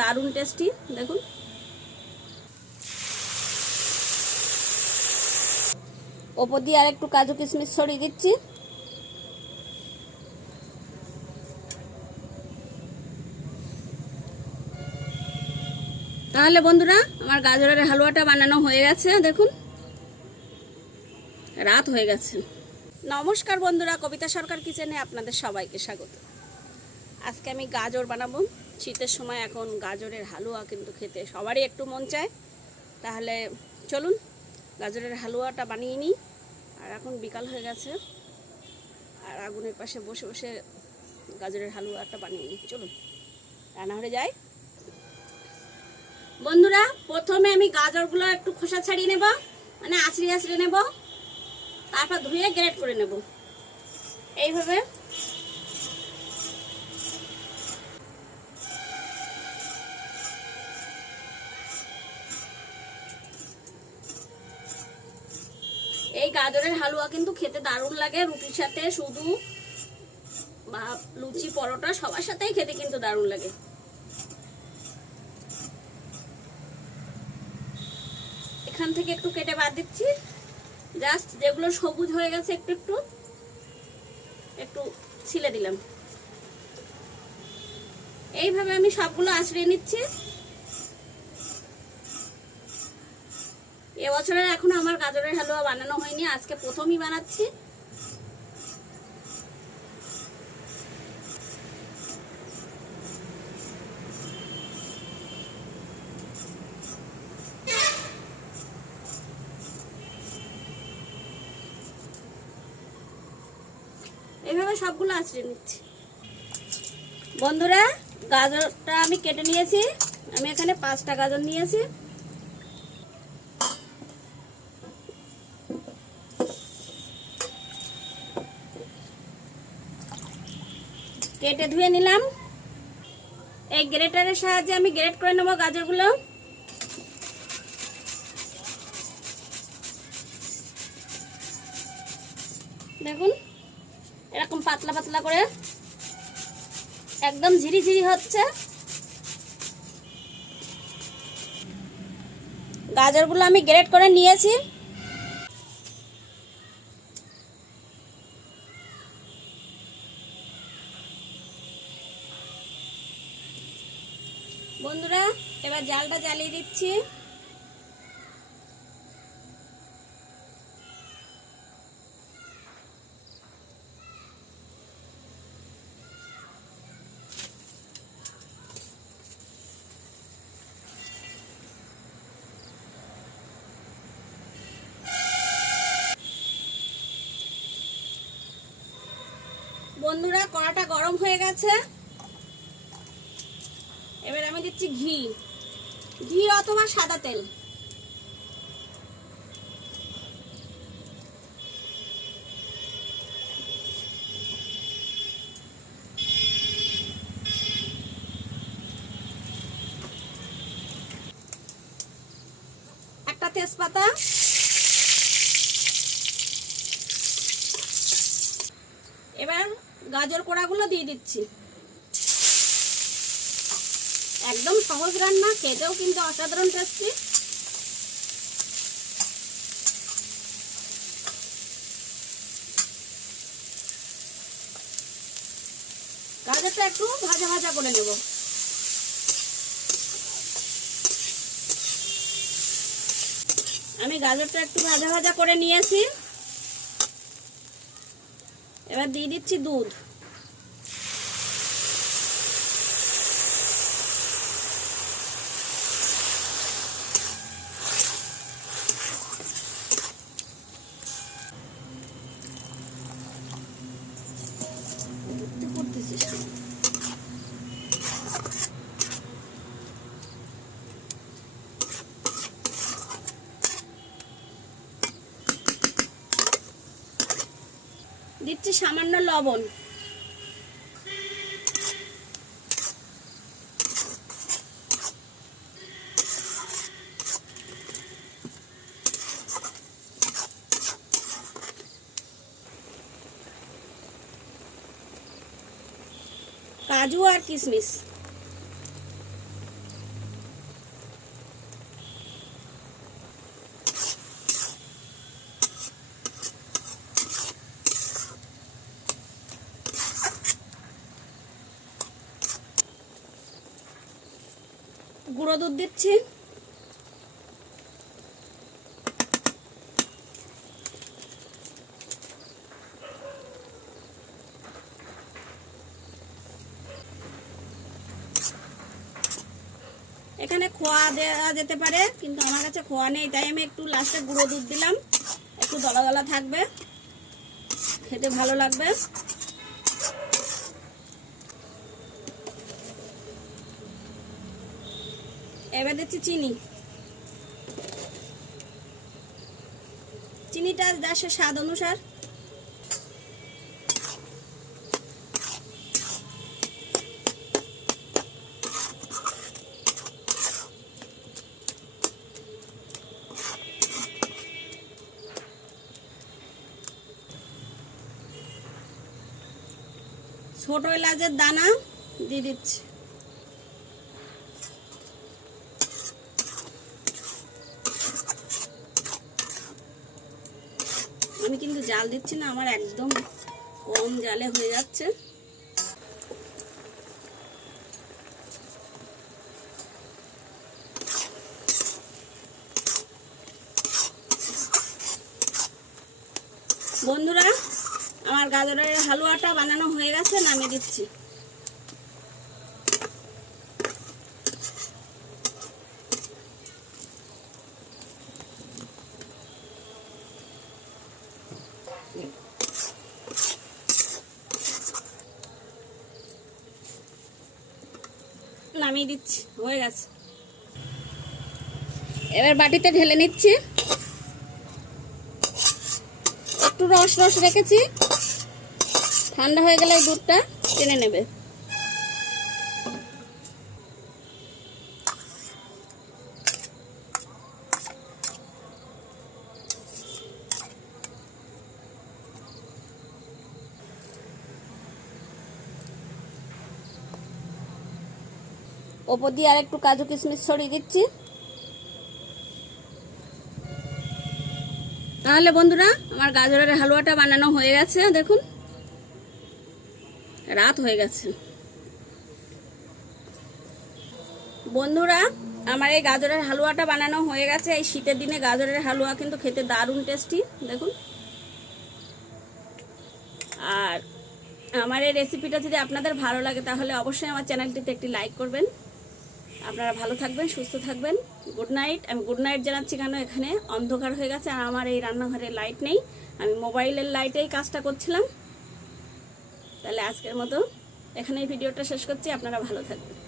দারুণ টেস্টি দেখুন। ওপর দিয়ে আর একটু কাজু কিশমিশ ছড়িয়ে দিচ্ছি। তাহলে বন্ধুরা, আমার গাজরের হালুয়াটা বানানো হয়ে গেছে, দেখুন। রাত হয়ে গেছে। নমস্কার বন্ধুরা, কবিতা সরকার কিচেনে আপনাদের সবাইকে স্বাগত। আজকে আমি গাজর বানাবো। শীতের সময় এখন গাজরের হালুয়া কিন্তু খেতে সবারই একটু মন চায়। তাহলে চলুন, গাজরের হালুয়াটা বানিয়ে নিই। আর এখন বিকাল হয়ে গেছে, আর আগুনের পাশে বসে বসে গাজরের হালুয়াটা বানিয়ে নিই। চলুন, রান্নাঘরে যাই। বন্ধুরা, প্রথমে আমি গাজরগুলো একটু খোসা ছাড়িয়ে নেব মানে আছড়ে আছড়ে নেব, তারপর ধুয়ে গ্রেট করে নেব। এইভাবে গাজরের হালুয়া কিন্তু খেতে দারুণ লাগে, রুটির সাথে শুধু বা লুচি, পরোটা সবার সাথেই খেতে কিন্তু দারুণ লাগে। এখান থেকে একটু কেটে বাদ দিচ্ছি। জাস্ট যেগুলো সবুজ হয়ে গেছে একটু একটু একটু ছিলে দিলাম। এইভাবে আমি সবগুলো আছড়িয়ে নিচ্ছি। এবছরের এখনও আমার গাজরের হালুয়া বানানো হয়নি, আজকে প্রথমই বানাচ্ছি। এভাবে সবগুলো আছড়ে নিচ্ছি। বন্ধুরা, গাজরটা আমি কেটে নিয়েছি, আমি এখানে পাঁচটা গাজর নিয়েছি। কেটে ধুয়ে নিলাম। এই গ্রেটারের সাহায্যে আমি গ্রেট করে নেব গাজরগুলো। দেখুন, এরকম পাতলা পাতলা করে একদম ঝিরি ঝিরি হচ্ছে। গাজরগুলো আমি গ্রেট করে নিয়েছি বন্ধুরা এবার জালটা জ্বালিয়ে দিচ্ছি। বন্ধুরা কড়াটা গরম হয়ে গেছে। এবার আমি দিচ্ছি ঘি। ঘি অথবা সাদা তেল। একটা তেজপাতা। এবার গাজর কোড়াগুলো দিয়ে দিচ্ছি। একদম সহজ রান্না, খেতেও কিন্তু অসাধারণ টেস্টি গাজরটা একটু ভাজা ভাজা করে নেব। আমি গাজরটা একটু ভাজা ভাজা করে নিয়েছি। এবার দিয়ে দিচ্ছি দুধ। দিচ্ছি সামান্য লবণ। কাজু আর কিশমিশ গুঁড়ো দুধ দিচ্ছি। এখানে খোয়া দেওয়া যেতে পারে, কিন্তু আমার কাছে খোয়া নেই, তাই আমি একটু লাস্টে গুঁড়ো দুধ দিলাম। একটু দলা দলা থাকবে, খেতে ভালো লাগবে। এবার দিচ্ছি চিনি। চিনিটা দেশের স্বাদ অনুসার। ছোট এলাচের দানা দিয়ে দিচ্ছি আমি কিন্তু জাল দিচ্ছি না, আমার একদম কম জালে হয়ে যাচ্ছে। বন্ধুরা, আমার গাজরের হালুয়াটা বানানো হয়ে গেছে, নামিয়ে দিচ্ছি। নামিয়ে দিচ্ছি, হয়ে গেছে। এবার বাটিতে ঢেলে নিচ্ছি। একটু রস রস রেখেছি। ঠান্ডা হয়ে গেলে এই দুধটা টেনে নেবে। ওপর দিয়ে আর একটু কাজু কিশমিশ ছড়িয়ে দিচ্ছি। তাহলে বন্ধুরা, আমার গাজরের হালুয়াটা বানানো হয়ে গেছে, দেখুন। রাত হয়ে গেছে। বন্ধুরা, আমার এই গাজরের হালুয়াটা বানানো হয়ে গেছে। এই শীতের দিনে গাজরের হালুয়া কিন্তু খেতে দারুণ টেস্টি দেখুন। আর আমার এই রেসিপিটা যদি আপনাদের ভালো লাগে, তাহলে অবশ্যই আমার চ্যানেলটিতে একটি লাইক করবেন। আপনারা ভালো থাকবেন, সুস্থ থাকবেন। গুড নাইট আমি গুড নাইট জানাচ্ছি কেন? এখানে অন্ধকার হয়ে গেছে আর আমার এই রান্নাঘরে লাইট নেই। আমি মোবাইলের লাইটেই কাজটা করছিলাম। তাহলে আজকের মতো এখানে এই ভিডিওটা শেষ করছি। আপনারা ভালো থাকবেন।